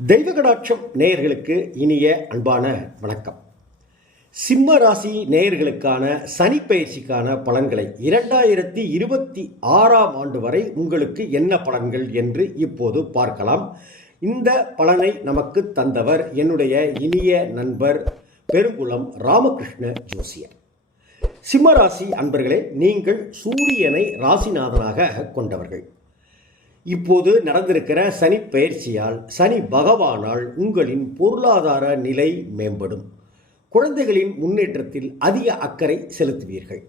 தெய்வ கடாட்சம் நேயர்களுக்கு இனிய அன்பான வணக்கம். சிம்ம ராசி நேயர்களுக்கான சனி பயிற்சிக்கான பலன்களை இரண்டாயிரத்தி இருபத்தி ஆறாம் ஆண்டு வரை உங்களுக்கு என்ன பலன்கள் என்று இப்போது பார்க்கலாம். இந்த பலனை நமக்கு தந்தவர் என்னுடைய இனிய நண்பர் பெருங்குளம் ராமகிருஷ்ண ஜோசியர். சிம்மராசி அன்பர்களே நீங்கள் சூரியனை ராசிநாதனாக கொண்டவர்கள். இப்போது நடந்திருக்கிற சனி பயிற்சியால் சனி பகவானால் உங்களின் பொருளாதார நிலை மேம்படும். குழந்தைகளின் முன்னேற்றத்தில் அதிக அக்கறை செலுத்துவீர்கள்.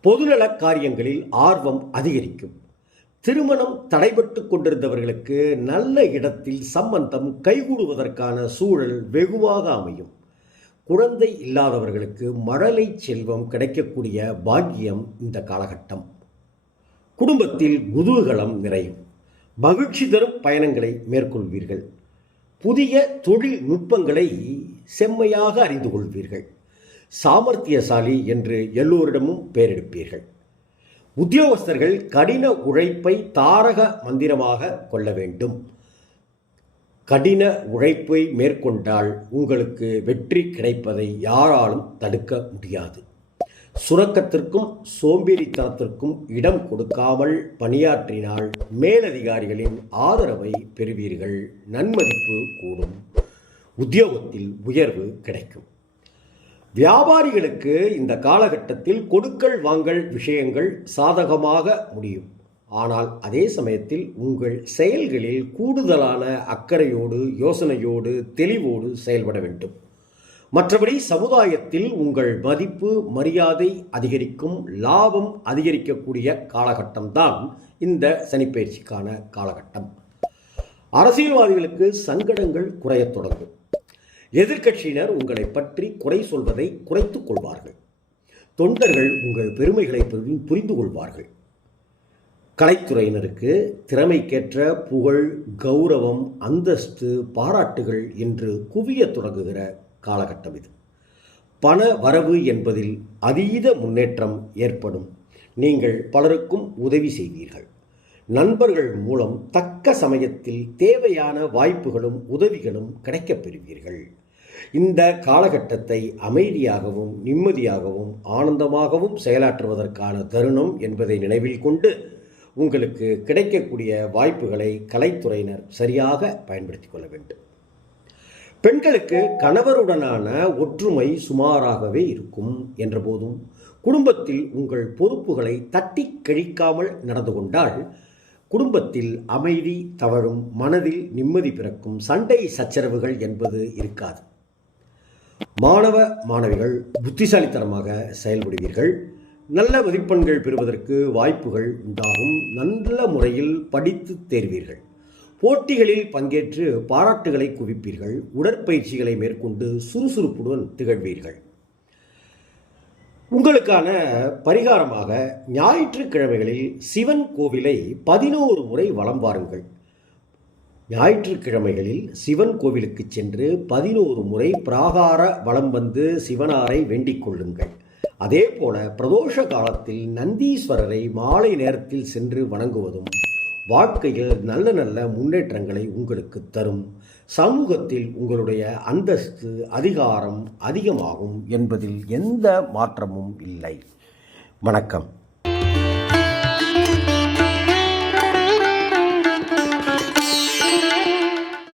பொதுநல காரியங்களில் ஆர்வம் அதிகரிக்கும். திருமணம் தடைபட்டு கொண்டிருந்தவர்களுக்கு நல்ல இடத்தில் சம்பந்தம் கைகூடுவதற்கான சூழல் வெகுவாக அமையும். குழந்தை இல்லாதவர்களுக்கு மழலை செல்வம் கிடைக்கக்கூடிய பாக்கியம் இந்த காலகட்டம். குடும்பத்தில் குதூகலம் நிறையும். மகிழ்ச்சி தரும் பயணங்களை மேற்கொள்வீர்கள். புதிய தொழில்நுட்பங்களை செம்மையாக அறிந்து கொள்வீர்கள். சாமர்த்தியசாலி என்று எல்லோரிடமும் பெயரெடுப்பீர்கள். உத்தியோகஸ்தர்கள் கடின உழைப்பை தாரக மந்திரமாக கொள்ள வேண்டும். கடின உழைப்பை மேற்கொண்டால் உங்களுக்கு வெற்றி கிடைப்பதை யாராலும் தடுக்க முடியாது. சுரக்கத்திற்கும் சோம்பேறித்தனத்திற்கும் இடம் கொடுக்காமல் பணியாற்றினால் மேலதிகாரிகளின் ஆதரவை பெறுவீர்கள். நன்மதிப்பு கூடும். உத்தியோகத்தில் உயர்வு கிடைக்கும். வியாபாரிகளுக்கு இந்த காலகட்டத்தில் கொடுக்கல் வாங்கல் விஷயங்கள் சாதகமாக முடியும். ஆனால் அதே சமயத்தில் உங்கள் செயல்களில் கூடுதலான அக்கறையோடு யோசனையோடு தெளிவோடு செயல்பட வேண்டும். மற்றபடி சமுதாயத்தில் உங்கள் மதிப்பு மரியாதை அதிகரிக்கும் லாபம் அதிகரிக்கக்கூடிய காலகட்டம்தான் இந்த சனிப்பயிற்சிக்கான காலகட்டம். அரசியல்வாதிகளுக்கு சங்கடங்கள் குறையத் தொடங்கும். எதிர்க்கட்சியினர் உங்களை பற்றி குறை சொல்வதை குறைத்துக் கொள்வார்கள். தொண்டர்கள் உங்கள் பெருமைகளை புரிந்து கொள்வார்கள். கலைத்துறையினருக்கு திறமைக்கேற்ற புகழ் கௌரவம் அந்தஸ்து பாராட்டுகள் என்று குவியத் தொடங்குகிற காலகட்டம் இது. பண வரவு என்பதில் அதீத முன்னேற்றம் ஏற்படும். நீங்கள் பலருக்கும் உதவி செய்வீர்கள். நண்பர்கள் மூலம் தக்க சமயத்தில் தேவையான வாய்ப்புகளும் உதவிகளும் கிடைக்கப் பெறுவீர்கள். இந்த காலகட்டத்தை அமைதியாகவும் நிம்மதியாகவும் ஆனந்தமாகவும் செயலாற்றுவதற்கான தருணம் என்பதை நினைவில் கொண்டு உங்களுக்கு கிடைக்கக்கூடிய வாய்ப்புகளை கலைத்துறையினர் சரியாக பயன்படுத்திக் கொள்ள வேண்டும். பெண்களுக்கு கணவருடனான ஒற்றுமை சுமாராகவே இருக்கும் என்றபோதும் குடும்பத்தில் உங்கள் பொறுப்புகளை தட்டி கழிக்காமல் நடந்து கொண்டால் குடும்பத்தில் அமைதி தவழும் மனதில் நிம்மதி பிறக்கும் சண்டை சச்சரவுகள் என்பது இருக்காது. மாணவ மாணவிகள் புத்திசாலித்தனமாக செயல்படுவீர்கள். நல்ல மதிப்பெண்கள் பெறுவதற்கு வாய்ப்புகள் உண்டாகும். நல்ல முறையில் படித்து தேர்வீர்கள். போட்டிகளில் பங்கேற்று பாராட்டுகளை குவிப்பீர்கள் உடற்பயிற்சிகளை மேற்கொண்டு சுறுசுறுப்புடன் திகழ்வீர்கள். உங்களுக்கான பரிகாரமாக ஞாயிற்றுக்கிழமைகளில் சிவன் கோவிலை பதினோரு முறை வலம் வாருங்கள். ஞாயிற்றுக்கிழமைகளில் சிவன் கோவிலுக்கு சென்று பதினோரு முறை பிராகார வலம் வந்து சிவனாரை வேண்டிக் கொள்ளுங்கள். அதே போல பிரதோஷ காலத்தில் நந்தீஸ்வரரை மாலை நேரத்தில் சென்று வணங்குவதும் வாழ்க்கையில் நல்ல நல்ல முன்னேற்றங்களை உங்களுக்கு தரும். சமூகத்தில் உங்களுடைய அந்தஸ்து அதிகாரம் அதிகமாகும் என்பதில் எந்த மாற்றமும் இல்லை. வணக்கம்.